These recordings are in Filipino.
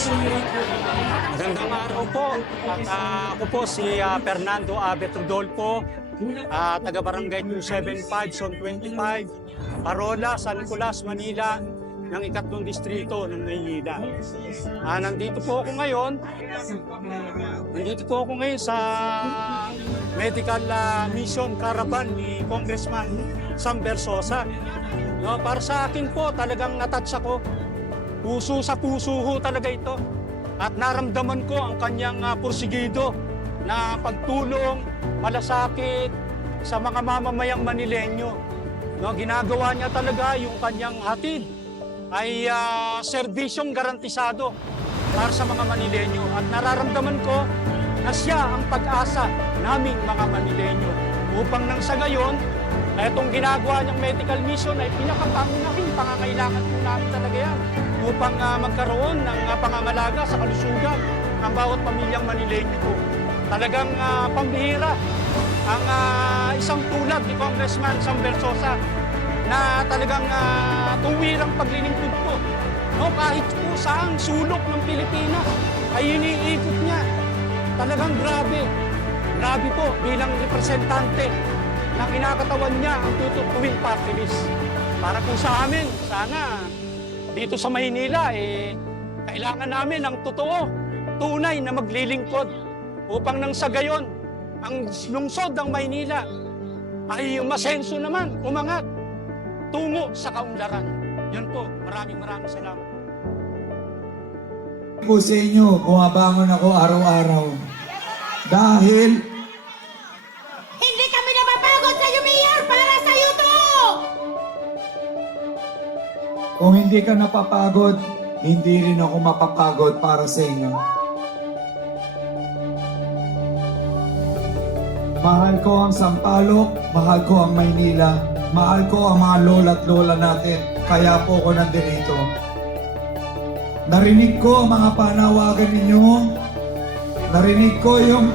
Magandang araw po. At ako po si Fernando Abet Rodolfo, taga-barangay 275, Zone 25, Parola, San Nicolas, Manila, ng ikatlong distrito ng Maynila. Nandito po ako ngayon sa medical mission caravan ni Congressman Sam Versosa. No, para sa akin po, talagang natouch ako. Puso sa puso ho talaga ito. At naramdaman ko ang kanyang pursigido na pagtulong, malasakit sa mga mamamayang Manileño. No, ginagawa niya talaga yung kanyang hatid ay serbisyong garantisado para sa mga Manileño. At nararamdaman ko na siya ang pag-asa naming mga Manileño. Upang nang sa gayon, itong ginagawa niyang medical mission ay pinakapangunahing pangangailangan po namin talaga yan upang magkaroon ng pangangalaga sa kalusugan ng bawat pamilyang Manileño po. Talagang pambihira ang isang tulad ni Congressman Sam Versosa na talagang tuwirang paglilingkod po. No, kahit po saang sulok ng Pilipinas ay iniikot niya. Talagang grabe. Grabe po bilang representante na kinakatawan niya ang tutukuhin party list. Para po sa amin, sana dito sa Maynila, kailangan namin ng totoo, tunay na maglilingkod upang nang sa gayon, ang lungsod ng Maynila ay masenso naman, umangat, tungo sa kaunlaran. Yan po, maraming salamat. Po sa inyo, bumabangon ako araw-araw. Dahil hindi kami napapagod sa iyo, Mayor, para sa iyo to! kung hindi ka napapagod, hindi rin ako mapapagod para sa inyo. Mahal ko ang Sampaloc, mahal ko ang Maynila, mahal ko ang mga lola't lola natin, kaya po ako nandito. Narinig ko ang mga panawagan ninyo, narinig ko yung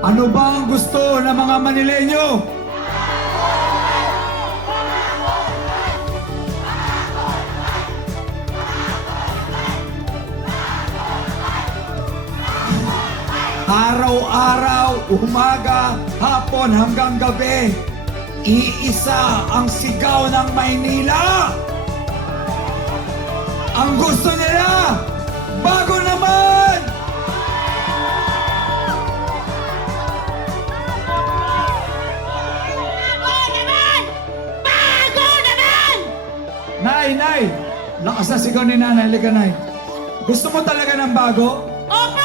ano ba ang gusto ng mga Manileño? Araw-araw, umaga, hapon hanggang gabi, iisa ang sigaw ng Maynila. Ang gusto nila, bago naman! Bago naman! Nay! Lakas na sigaw ni Nanay. Halika, Nay. Gusto mo talaga ng bago? Opo!